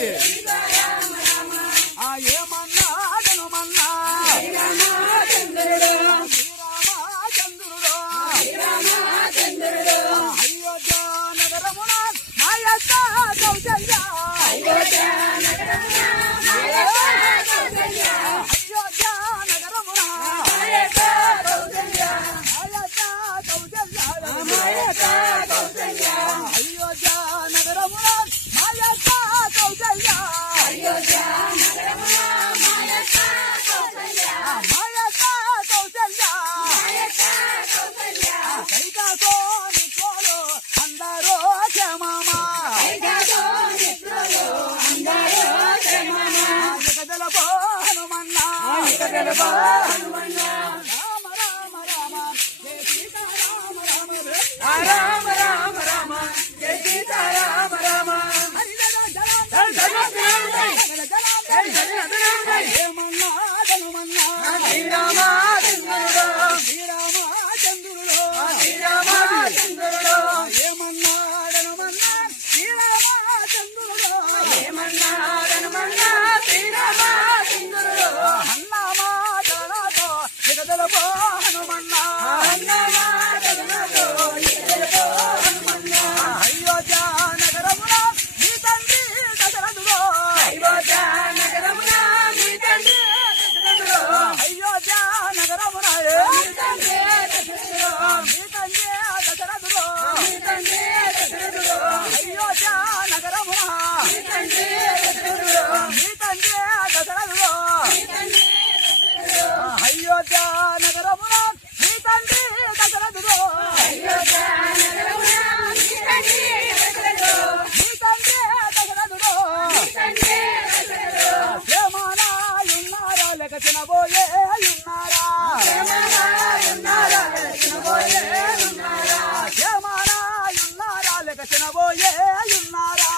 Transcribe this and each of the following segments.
చెప్పి ఏమన్నాడను మన్నా శ్రీరామచంద్రుడు అయోధ్య నగరమున మాయక్క కౌసల్య అయోధ్య నగరమున మాయక్క కౌసల్య అయోధ్య నగరమున మాయక్క కౌసల్య రామ రామ రామ జయ సీతా రామ రామ ఏమన్నాడను మన్నా శ్రీరామచంద్రుడు ఏమన్నాడను మన్నా శ్రీరామచంద్రుడు అన్నా మాటలతో జగదలపో హనుమన్నా అయోధ్య నగరమున మీ తండ్రి దశరథుడు అయోధ్య నగరమున మీ తండ్రి దశరథుడు అయోధ్య నగరమున మీ తండ్రి దశరథుడు అయోధ్య నగరమున మీ తండ్రి దశరథుడు చినబోయే ఉన్నారా లేక చినబోయే ఉన్నారా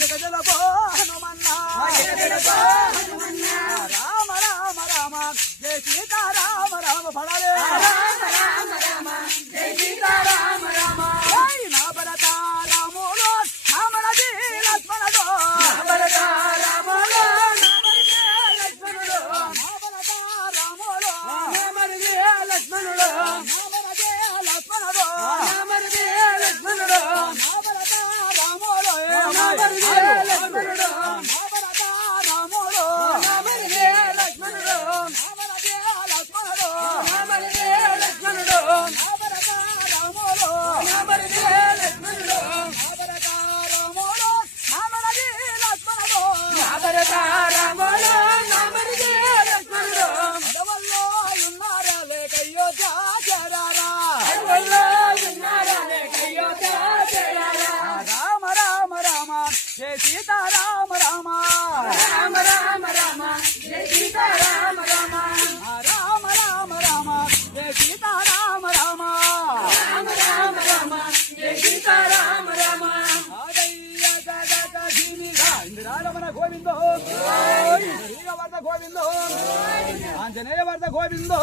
జగదలపో హనుమన్నా రామ రామ రామ జయ సీతా రామ రామ పడాలే నా భరత రాముడు రామనది లక్ష్మణుడు జయ సీతా రామ రామ రామ రామ రామ జయ సీతా రామ రామ రామ రామ రామ జయ సీతా రామ రామ రామ రామ రామ జయ సీతా రామ రామ ఆదయ్య జగత జీవిగా ఇంద్రారమణ గోవిందో శ్రీవర్ధ గోవిందో ఆంజనేయ వర్ధ గోవిందో